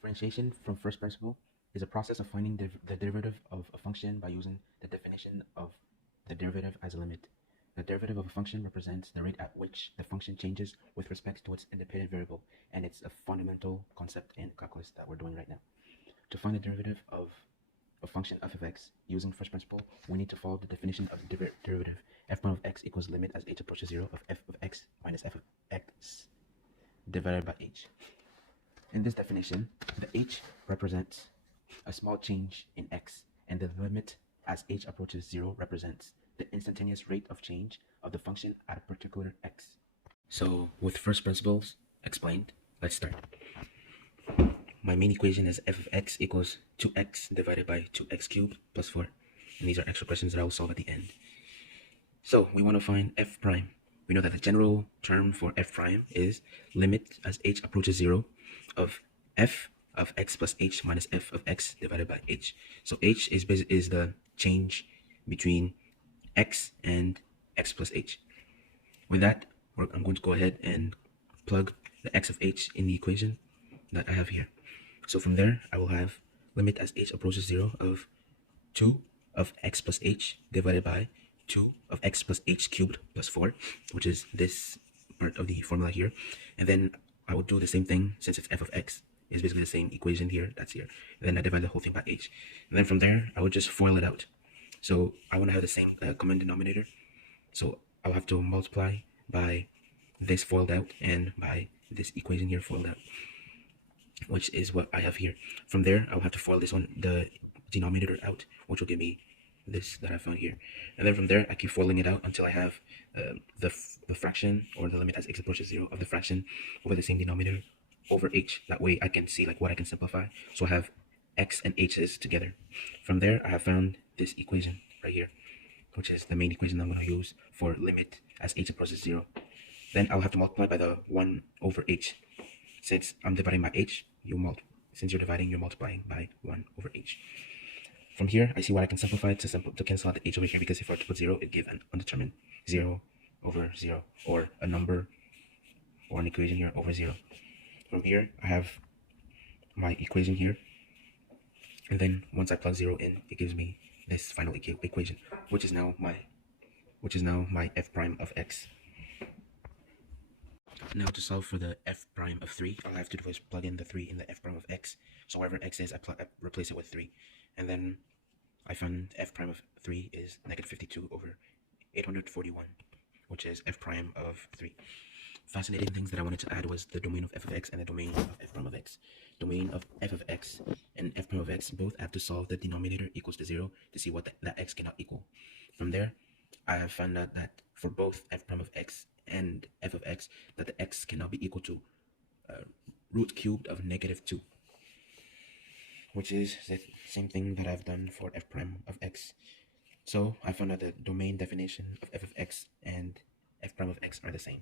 Differentiation from first principle is a process of finding the derivative of a function by using the definition of the derivative as a limit. The derivative of a function represents the rate at which the function changes with respect to its independent variable, and it's a fundamental concept in calculus that we're doing right now. To find the derivative of a function f of x using first principle, we need to follow the definition of the derivative. F prime of x equals limit as h approaches 0 of f of x minus f of x divided by h. In this definition, the h represents a small change in x, and the limit as h approaches 0 represents the instantaneous rate of change of the function at a particular x. So, with first principles explained, let's start. My main equation is f of x equals 2x divided by 2x cubed plus 4. And these are extra questions that I will solve at the end. So, we want to find f prime. We know that the general term for f prime is limit as h approaches 0 of f of x plus h minus f of x divided by h. So h is the change between x and x plus h. With that, I'm going to go ahead and plug the x of h in the equation that I have here. So from there, I will have limit as h approaches 0 of 2 of x plus h divided by 2 of x plus h cubed plus 4, which is this part of the formula here. And then I will do the same thing since it's f of x. It's basically the same equation here, that's here. And then I divide the whole thing by h. And then from there, I will just FOIL it out. So I want to have the same common denominator. So I'll have to multiply by this FOILed out and by this equation here FOILed out, which is what I have here. From there, I'll have to FOIL this one, the denominator out, which will give me this that I found here. And then from there, I keep FOILing it out until I have the fraction, or the limit as x approaches 0 of the fraction over the same denominator over h. That way I can see like what I can simplify. So I have x and h's together. From there, I have found this equation right here, which is the main equation I'm going to use for limit as h approaches 0. Then I'll have to multiply by the 1 over h. Since I'm dividing by h, since you're dividing, you're multiplying by 1 over h. From here, I see what I can simplify to cancel out the h over here, because if I were to put 0, it'd give an undetermined 0 over 0, or a number or an equation here over 0. From here, I have my equation here, and then once I plug 0 in, it gives me this final equation, which is now my f prime of x. Now to solve for the f prime of 3, all I have to do is plug in the 3 in the f prime of x. So wherever x is, I replace it with 3. And then I found f prime of 3 is negative 52 over 841, which is f prime of 3. Fascinating things that I wanted to add was the domain of f of x and the domain of f prime of x. Domain of f of x and f prime of x both have to solve the denominator equals to 0 to see what that x cannot equal. From there, I have found out that for both f prime of x and f of x, that the x cannot be equal to root cubed of negative 2, which is the same thing that I've done for f prime of x. So I found out the domain definition of f of x and f prime of x are the same.